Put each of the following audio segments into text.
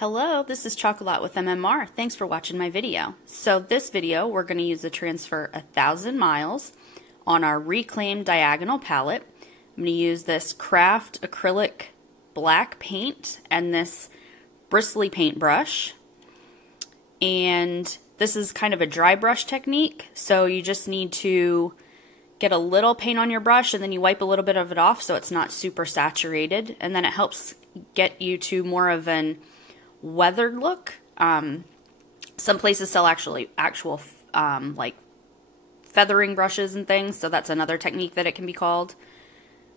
Hello, this is Chocolate with MMR. Thanks for watching my video. So this video, we're going to use the transfer 1,000 miles on our reclaimed diagonal palette. I'm going to use this craft acrylic black paint and this bristly paintbrush. And this is kind of a dry brush technique, so you just need to get a little paint on your brush and then you wipe a little bit of it off so it's not super saturated, and then it helps get you to more of an weathered look. Some places sell actual like feathering brushes and things, so that's another technique that it can be called.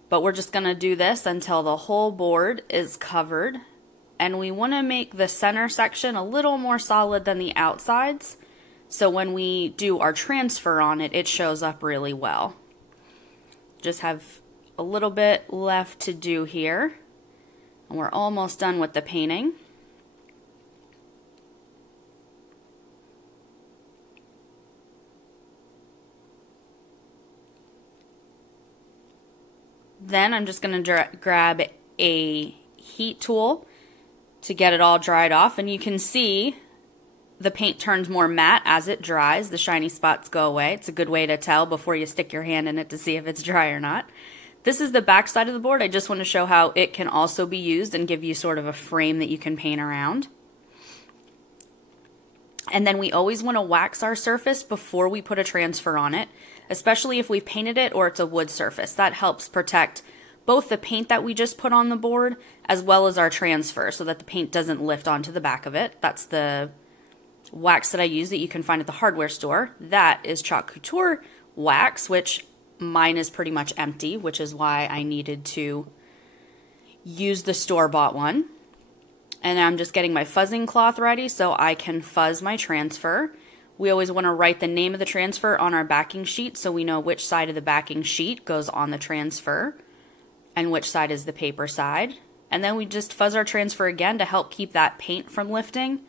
But we're just going to do this until the whole board is covered, and we want to make the center section a little more solid than the outsides, so when we do our transfer on it, it shows up really well. Just have a little bit left to do here, and we're almost done with the painting. Then I'm just going to grab a heat tool to get it all dried off, and you can see the paint turns more matte as it dries. The shiny spots go away. It's a good way to tell before you stick your hand in it to see if it's dry or not. This is the back side of the board. I just want to show how it can also be used and give you sort of a frame that you can paint around. And then we always want to wax our surface before we put a transfer on it, especially if we've painted it or it's a wood surface. That helps protect both the paint that we just put on the board as well as our transfer so that the paint doesn't lift onto the back of it. That's the wax that I use that you can find at the hardware store. That is Club Couture wax, which mine is pretty much empty, which is why I needed to use the store-bought one. And I'm just getting my fuzzing cloth ready so I can fuzz my transfer. We always want to write the name of the transfer on our backing sheet so we know which side of the backing sheet goes on the transfer and which side is the paper side. And then we just fuzz our transfer again to help keep that paint from lifting.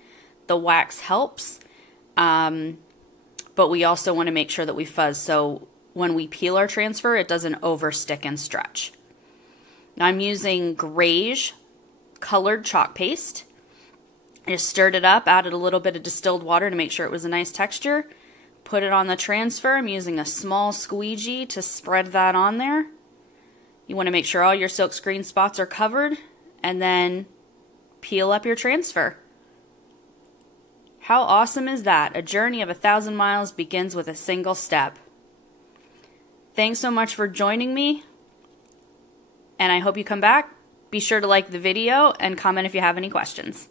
The wax helps, but we also want to make sure that we fuzz so when we peel our transfer it doesn't overstick and stretch. Now I'm using grayish colored chalk paste. I just stirred it up, added a little bit of distilled water to make sure it was a nice texture. Put it on the transfer. I'm using a small squeegee to spread that on there. You want to make sure all your silkscreen spots are covered, and then peel up your transfer. How awesome is that? A journey of 1,000 miles begins with a single step. Thanks so much for joining me, and I hope you come back. Be sure to like the video and comment if you have any questions.